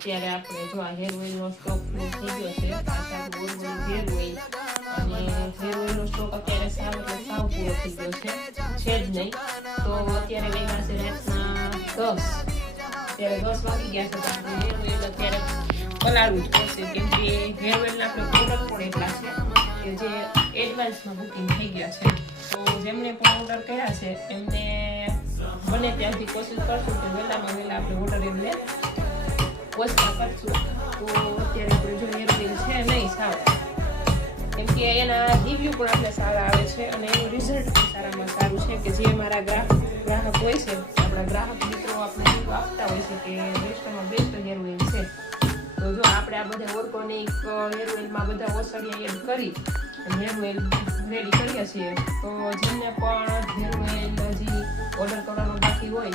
અત્યારે આપણે જો આ હેર ઓઇલનો સ્ટોક થઈ ગયો છે, પાછા ઓર્ગોનિક હેર ઓઇલ અને હેર ઓઇલનો સ્ટોક અત્યારે સાવ પૂરો થઈ ગયો છે જ નહીં. તો અત્યારે વેગા છે રાતના 10, અત્યારે 10 વાગી ગયા છે. તો આપણે હેર ઓઇલ અત્યારે પલાળવું જ પડશે, કેમ કે હેર ઓઇલના આપણે પ્રોડક્ટ પણ એટલા છે કે જે એડવાન્સમાં બુકિંગ થઈ ગયા છે. તો જેમને પણ ઓર્ડર કર્યા છે એમને બને ત્યાંથી કોશિશ કરશું કે વહેલામાં વહેલા આપણે ઓર્ડર એમને પહોંચતા કરશું. તો અત્યારે આપણે જો હેર ઓઇલ છે નહીં સાવ, કેમ કે એના રિવ્યૂ પણ આપણે સારા આવે છે અને એનું રિઝલ્ટ પણ સારામાં સારું છે. કે જે મારા ગ્રાહક હોય છે, આપણા ગ્રાહક મિત્રો આપણે રિવ્યૂ આપતા હોય છે કે બેસ્ટમાં બેસ્ટ હેર ઓઇલ છે. તો જો આપણે આ બધા ઓર્ગોનિક હેર ઓઇલમાં બધા ઓસડિયા એડ કરી અને હેર ઓઇલ રેડી કરીએ છીએ. તો જેમને પણ હેર ઓઇલ હજી ઓર્ડર કરવાનો બાકી હોય